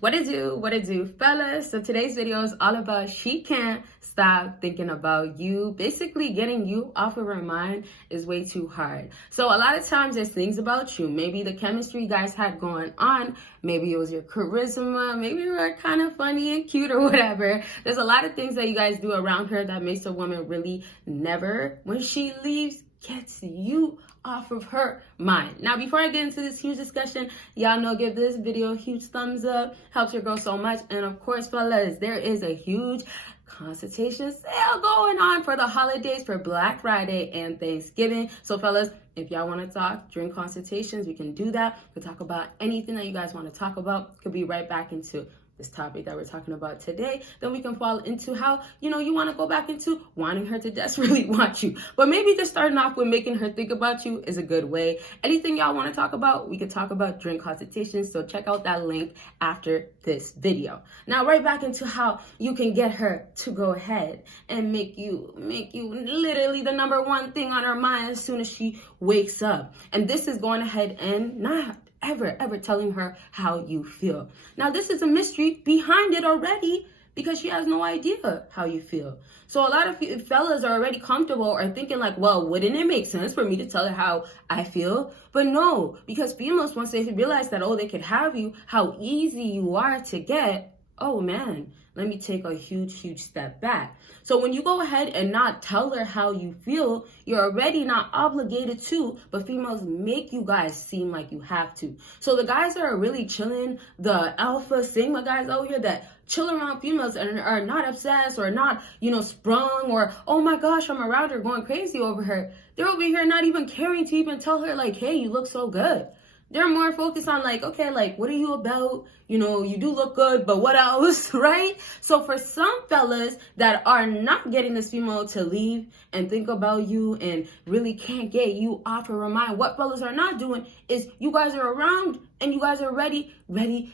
What it do, fellas? So today's video is all about she can't stop thinking about you. Basically, getting you off of her mind is way too hard. So a lot of times there's things about you. Maybe the chemistry you guys had going on. Maybe it was your charisma. Maybe you were kind of funny and cute or whatever. There's a lot of things that you guys do around her that makes a woman really never, when she leaves, gets you off of her mind. Now, before I get into this huge discussion, y'all know, give this video a huge thumbs up. Helps your girl so much. And of course, fellas, there is a huge consultation sale going on for the holidays, for Black Friday and Thanksgiving. So fellas, if y'all want to talk during consultations, we can do that. We can talk about anything that you guys want to talk about. Could be right back into this topic that we're talking about today. Then we can fall into how, you want to go back into wanting her to desperately want you. But maybe just starting off with making her think about you is a good way. Anything y'all want to talk about, we can talk about during consultations. So check out that link after this video. Now, right back into how you can get her to go ahead and make you literally the number one thing on her mind as soon as she wakes up. And this is going ahead and not ever telling her how you feel. Now, this is a mystery behind it already because she has no idea how you feel. So a lot of fellas are already comfortable or thinking like, well, wouldn't it make sense for me to tell her how I feel? But no, because females, once they realize that, oh, they could have you, how easy you are to get, oh man, let me take a huge step back. So when you go ahead and not tell her how you feel, you're already not obligated to, but females make you guys seem like you have to. So the guys that are really chilling, the alpha sigma guys out here that chill around females and are not obsessed or not, sprung or, oh my gosh, I'm around her going crazy over her. They're over here not even caring to even tell her like, hey, you look so good. They're more focused on like, okay, like, what are you about? You do look good, but what else, right? So for some fellas that are not getting this female to leave and think about you and really can't get you off of her mind, what fellas are not doing is you guys are around and you guys are ready,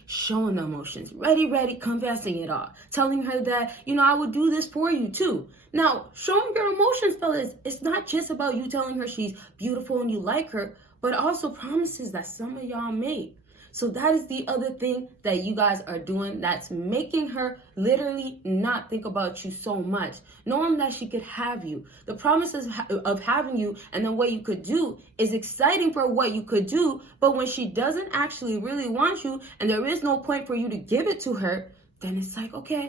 showing the emotions, ready, confessing it all, telling her that, I would do this for you too. Now, showing your emotions, fellas, it's not just about you telling her she's beautiful and you like her, but also promises that some of y'all made. So that is the other thing that you guys are doing that's making her literally not think about you so much, knowing that she could have you. The promises of having you and then what you could do is exciting for what you could do, but when she doesn't actually really want you and there is no point for you to give it to her, then it's like, okay,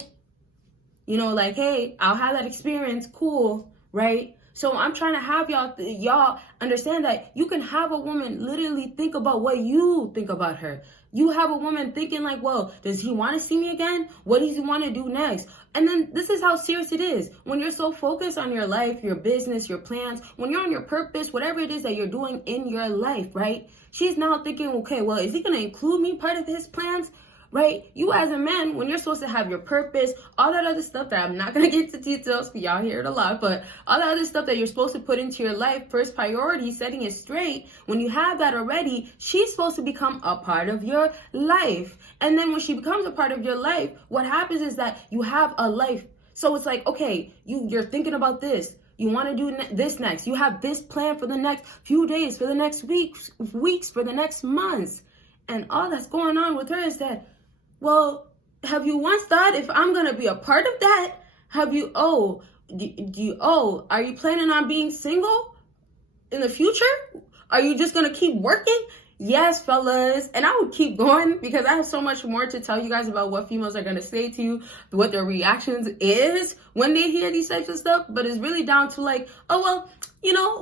like, hey, I'll have that experience, cool, right? So I'm trying to have y'all understand that you can have a woman literally think about what you think about her. You have a woman thinking like, well, does he want to see me again? What does he want to do next? And then this is how serious it is. When you're so focused on your life, your business, your plans, when you're on your purpose, whatever it is that you're doing in your life, right? She's now thinking, okay, well, is he going to include me part of his plans? Right? You as a man, when you're supposed to have your purpose, all that other stuff that I'm not going to get into details because y'all hear it a lot, but all that other stuff that you're supposed to put into your life, first priority, setting it straight, when you have that already, she's supposed to become a part of your life. And then when she becomes a part of your life, what happens is that you have a life. So it's like, okay, you're thinking about this. You want to do this next. You have this plan for the next few days, for the next weeks, for the next months. And all that's going on with her is that, well, have you once thought if I'm going to be a part of that? Have you, are you planning on being single in the future? Are you just going to keep working? Yes, fellas. And I would keep going because I have so much more to tell you guys about what females are going to say to you, what their reactions is when they hear these types of stuff. But it's really down to like, oh, well,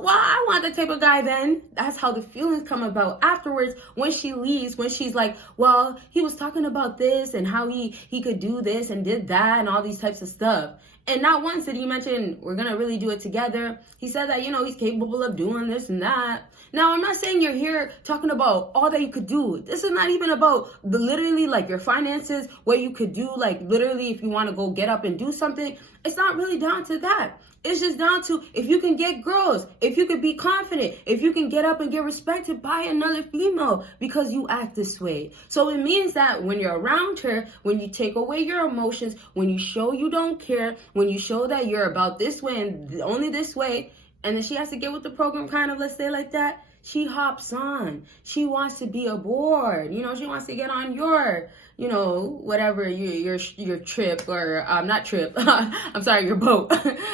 I want that type of guy then. That's how the feelings come about afterwards when she leaves, when she's like, well, he was talking about this and how he could do this and did that and all these types of stuff. And not once did he mention, we're going to really do it together. He said that, he's capable of doing this and that. Now, I'm not saying you're here talking about all that you could do. This is not even about literally like your finances, what you could do, like literally if you want to go get up and do something. It's not really down to that. It's just down to if you can get girls, if you can be confident, if you can get up and get respected by another female because you act this way. So it means that when you're around her, when you take away your emotions, when you show you don't care, when you show that you're about this way and only this way, and then she has to get with the program kind of, let's say like that, she hops on. She wants to be aboard. She wants to get on your you know, whatever your trip or not trip, I'm sorry, your boat.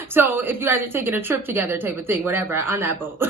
So if you guys are taking a trip together type of thing, whatever, on that boat.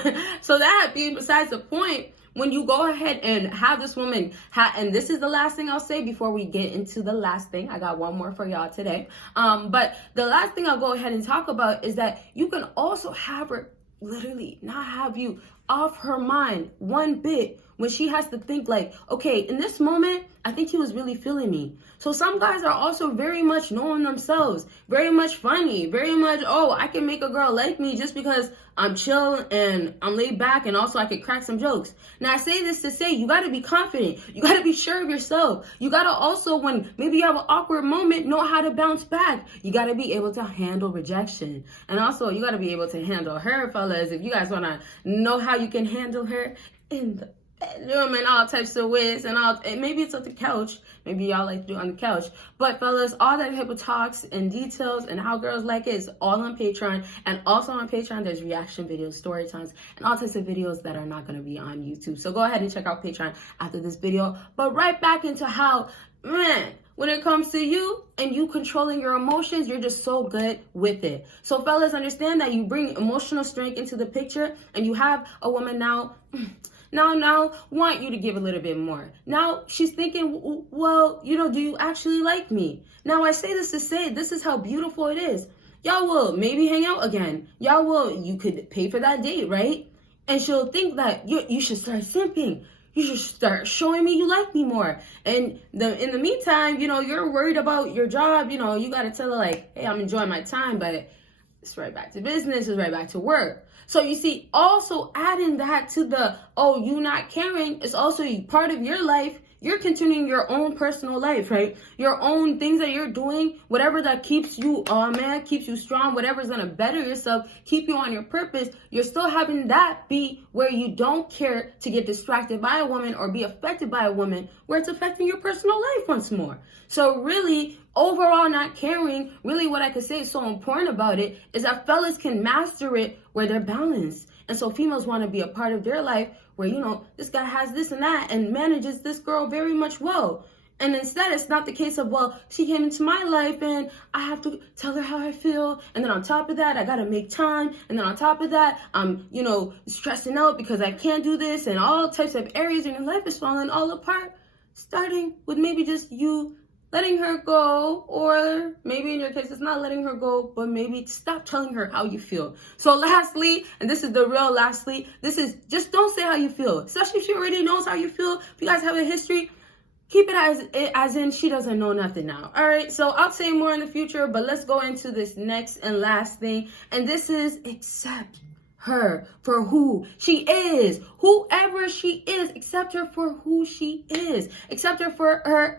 So that being besides the point, when you go ahead and have this woman, and this is the last thing I'll say before we get into the last thing. I got one more for y'all today. But the last thing I'll go ahead and talk about is that you can also have her literally not have you off her mind one bit when she has to think like, okay, in this moment, I think he was really feeling me. So some guys are also very much knowing themselves, very much funny, very much, oh, I can make a girl like me just because I'm chill and I'm laid back, and also I could crack some jokes. Now I say this to say, you gotta be confident. You gotta be sure of yourself. You gotta also, when maybe you have an awkward moment, know how to bounce back. You gotta be able to handle rejection. And also you gotta be able to handle her, fellas. If you guys wanna know how you can handle her in the bedroom and all types of ways, and maybe it's on the couch, maybe y'all like to do it on the couch, but fellas, all that type of talks and details and how girls like it is all on Patreon. And also on Patreon there's reaction videos, story times, and all types of videos that are not going to be on YouTube. So go ahead and check out Patreon after this video. But right back into how, man, when it comes to you and you controlling your emotions, you're just so good with it. So fellas, understand that you bring emotional strength into the picture, and you have a woman now want you to give a little bit more. Now she's thinking, well, you know, do you actually like me? Now I say this to say, this is how beautiful it is. Y'all will maybe hang out again. You could pay for that date, right? And she'll think that you should start simping. You should start showing me you like me more. And in the meantime, you know, you're worried about your job. You know, you got to tell her like, hey, I'm enjoying my time, but it's right back to business. It's right back to work. So you see, also adding that to the, oh, you not caring, is also part of your life. You're continuing your own personal life, right? Your own things that you're doing, whatever that keeps you, keeps you strong, whatever's going to better yourself, keep you on your purpose. You're still having that be where you don't care to get distracted by a woman or be affected by a woman, where it's affecting your personal life once more. So really, overall not caring, really what I could say is so important about it is that fellas can master it where they're balanced. And so females want to be a part of their life where, you know, this guy has this and that and manages this girl very much well. And instead, it's not the case of, well, she came into my life and I have to tell her how I feel. And then on top of that, I got to make time. And then on top of that, I'm, you know, stressing out because I can't do this, and all types of areas in your life is falling all apart. Starting with maybe just you letting her go, or maybe in your case, it's not letting her go, but maybe stop telling her how you feel. So lastly, and this is the real lastly, this is just don't say how you feel, especially if she already knows how you feel. If you guys have a history, keep it as in she doesn't know nothing now. All right, so I'll say more in the future, but let's go into this next and last thing. And this is accept her for who she is. Whoever she is, accept her for who she is. Accept her for her,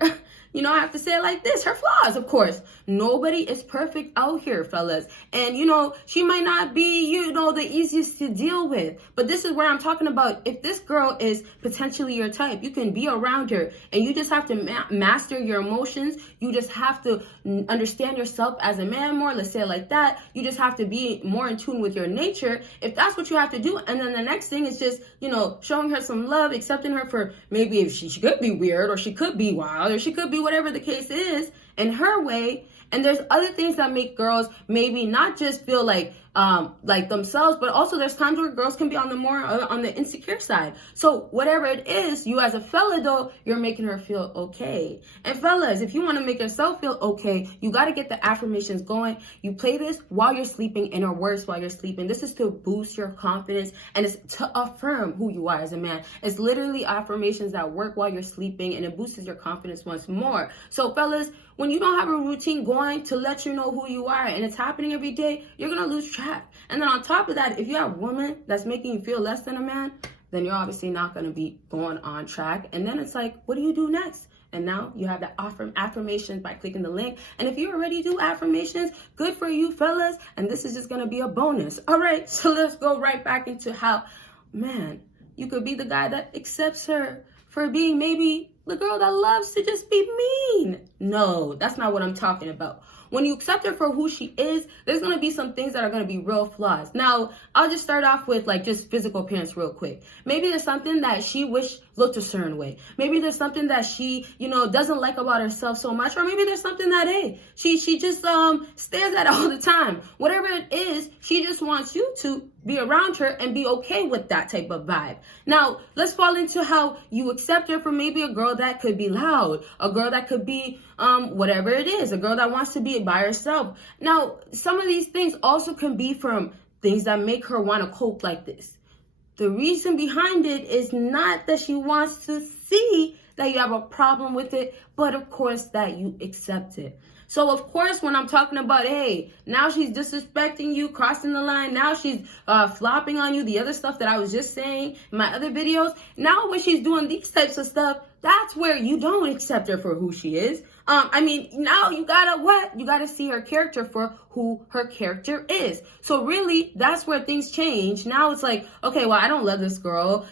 you know, I have to say it like this, her flaws, of course. Nobody is perfect out here, fellas. And, you know, she might not be, you know, the easiest to deal with. But this is where I'm talking about. If this girl is potentially your type, you can be around her, and you just have to master your emotions. You just have to understand yourself as a man more. Let's say it like that. You just have to be more in tune with your nature. If that's what you have to do. And then the next thing is just, you know, showing her some love, accepting her for maybe if she could be weird, or she could be wild, or she could be whatever the case is in her way. And there's other things that make girls maybe not just feel like themselves, but also there's times where girls can be on the more on the insecure side. So whatever it is, you as a fella though, you're making her feel okay. And fellas, if you want to make yourself feel okay, you got to get the affirmations going. You play this while you're sleeping, and or worse, while you're sleeping. This is to boost your confidence, and it's to affirm who you are as a man. It's literally affirmations that work while you're sleeping, and it boosts your confidence once more. So fellas, when you don't have a routine going to let you know who you are, and it's happening every day, you're going to lose track. And then on top of that, if you have a woman that's making you feel less than a man, then you're obviously not going to be going on track. And then it's like, what do you do next? And now you have that affirmations by clicking the link. And if you already do affirmations, good for you, fellas. And this is just going to be a bonus. All right, so let's go right back into how, man, you could be the guy that accepts her for being maybe the girl that loves to just be mean. No, that's not what I'm talking about. when you accept her for who she is, there's going to be some things that are going to be real flaws. Now, I'll just start off with like just physical appearance real quick. Maybe there's something that she wished looked a certain way. Maybe there's something that she, doesn't like about herself so much. Or maybe there's something that, hey, she just stares at all the time. Whatever it is, she just wants you to be around her and be okay with that type of vibe. Now, let's fall into how you accept her for maybe a girl that could be loud, a girl that could be whatever it is, a girl that wants to be by herself. Now, some of these things also can be from things that make her want to cope like this. The reason behind it is not that she wants to see that you have a problem with it, but of course that you accept it. So of course, when I'm talking about, hey, now she's disrespecting you, crossing the line, now she's flopping on you, the other stuff that I was just saying in my other videos, now when she's doing these types of stuff, that's where you don't accept her for who she is. Now you gotta see her character for who her character is. So really, that's where things change. Now it's like, okay, well, I don't love this girl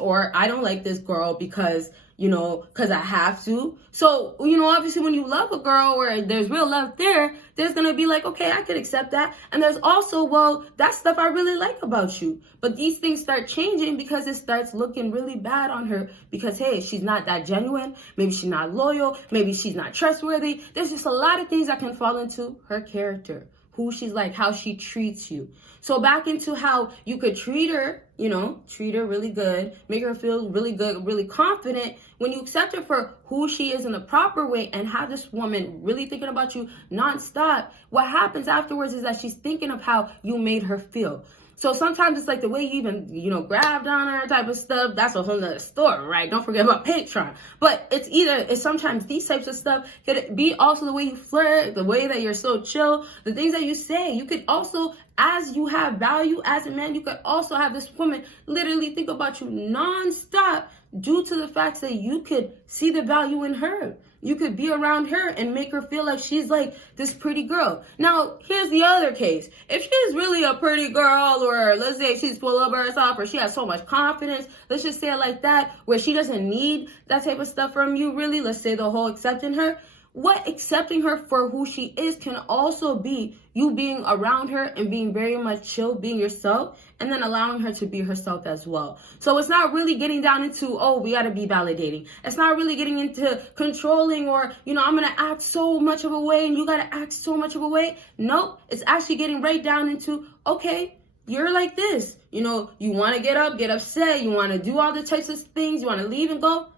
or I don't like this girl because I have to. So, obviously when you love a girl or there's real love there's going to be like, okay, I could accept that. And there's also, well, that stuff I really like about you. But these things start changing because it starts looking really bad on her because, hey, she's not that genuine. Maybe she's not loyal. Maybe she's not trustworthy. There's just a lot of things that can fall into her character, who she's like, how she treats you. So back into how you could treat her really good, make her feel really good, really confident. When you accept her for who she is in a proper way and have this woman really thinking about you nonstop, what happens afterwards is that she's thinking of how you made her feel. So sometimes it's like the way you even, grabbed on her type of stuff. That's a whole nother story, right? Don't forget about Patreon. But it's sometimes these types of stuff could be also the way you flirt, the way that you're so chill, the things that you say. You could also, as you have value as a man, you could also have this woman literally think about you nonstop due to the fact that you could see the value in her. You could be around her and make her feel like she's like this pretty girl. Now, here's the other case. If she's really a pretty girl, or let's say she's full of herself, or she has so much confidence, let's just say it like that, where she doesn't need that type of stuff from you, really, let's say the whole accepting her. What accepting her for who she is can also be you being around her and being very much chill, being yourself, and then allowing her to be herself as well. So it's not really getting down into, oh, we got to be validating. It's not really getting into controlling or, I'm going to act so much of a way and you got to act so much of a way. Nope. It's actually getting right down into, okay, you're like this. You want to get up, get upset. You want to do all the types of things. You want to leave and go.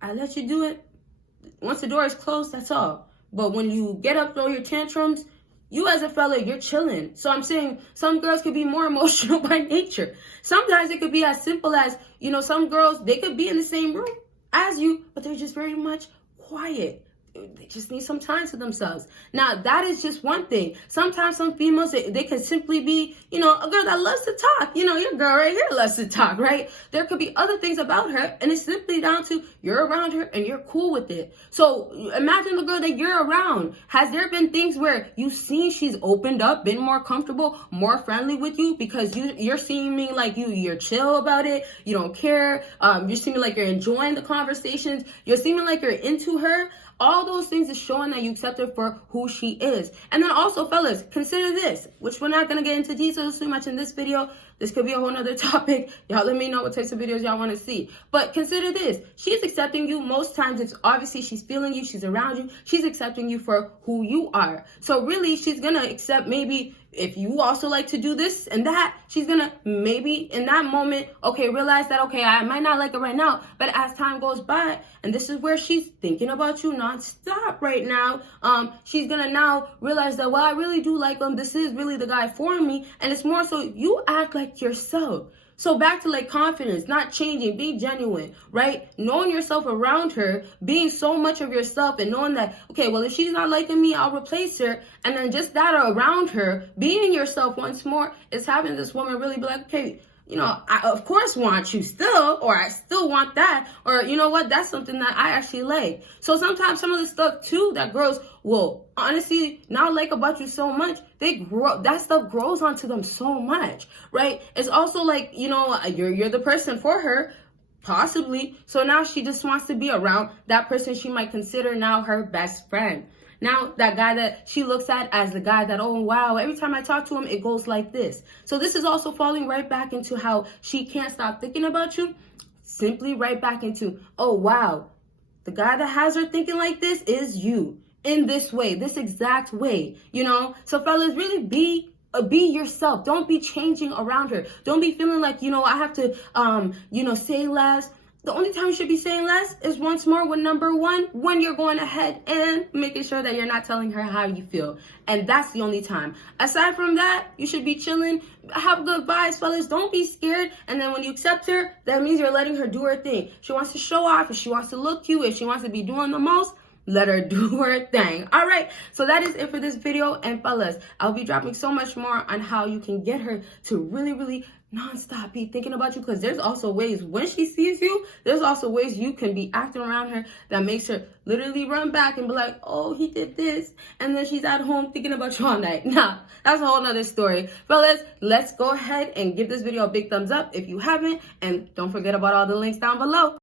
I let you do it. Once the door is closed, that's all. But when you get up, throw your tantrums, you as a fella, you're chilling. So I'm saying some girls could be more emotional by nature. Sometimes it could be as simple as, some girls, they could be in the same room as you, but they're just very much quiet. They just need some time to themselves. Now, that is just one thing. Sometimes some females, they can simply be, a girl that loves to talk. Your girl right here loves to talk, right? There could be other things about her, and it's simply down to you're around her and you're cool with it. So imagine the girl that you're around. Has there been things where you've seen she's opened up, been more comfortable, more friendly with you because you're seeming like you're chill about it, you don't care, you're seeming like you're enjoying the conversations, you're seeming like you're into her? All those things is showing that you accept her for who she is. And then also, fellas, consider this, which we're not going to get into details too much in this video. This could be a whole nother topic. Y'all let me know what types of videos y'all want to see. But consider this. She's accepting you. Most times it's obviously she's feeling you. She's around you. She's accepting you for who you are. So really, she's going to accept maybe if you also like to do this and that, she's going to maybe in that moment, realize that, I might not like it right now. But as time goes by, and this is where she's thinking about you nonstop right now, she's going to now realize that, well, I really do like him. This is really the guy for me. And it's more so you act like yourself. So back to like confidence, not changing, being genuine, right? Knowing yourself around her, being so much of yourself and knowing that, if she's not liking me, I'll replace her. And then just that around her, being yourself once more is having this woman really be like, I of course want you still, or I still want that, or that's something that I actually like. So sometimes some of the stuff too that girls will honestly not like about you so much, that stuff grows onto them so much, right? It's also like, you're the person for her, possibly. So now she just wants to be around that person she might consider now her best friend. Now that guy that she looks at as the guy that, oh wow, every time I talk to him, it goes like this. So this is also falling right back into how she can't stop thinking about you. Simply right back into, oh wow, the guy that has her thinking like this is you in this way, this exact way, you know? So fellas, really be yourself. Don't be changing around her. Don't be feeling like, I have to, say less. The only time you should be saying less is once more when number one, when you're going ahead and making sure that you're not telling her how you feel. And that's the only time. Aside from that, you should be chilling. Have good vibes, fellas. Don't be scared. And then when you accept her, that means you're letting her do her thing. She wants to show off. If she wants to look cute, if she wants to be doing the most, let her do her thing. All right, so that is it for this video. And fellas, I'll be dropping so much more on how you can get her to really non-stop be thinking about you, because there's also ways when she sees you, there's also ways you can be acting around her that makes her literally run back and be like, oh, he did this, and then she's at home thinking about you all night. Nah, that's a whole nother story. Fellas, let's go ahead and give this video a big thumbs up if you haven't, and don't forget about all the links down below.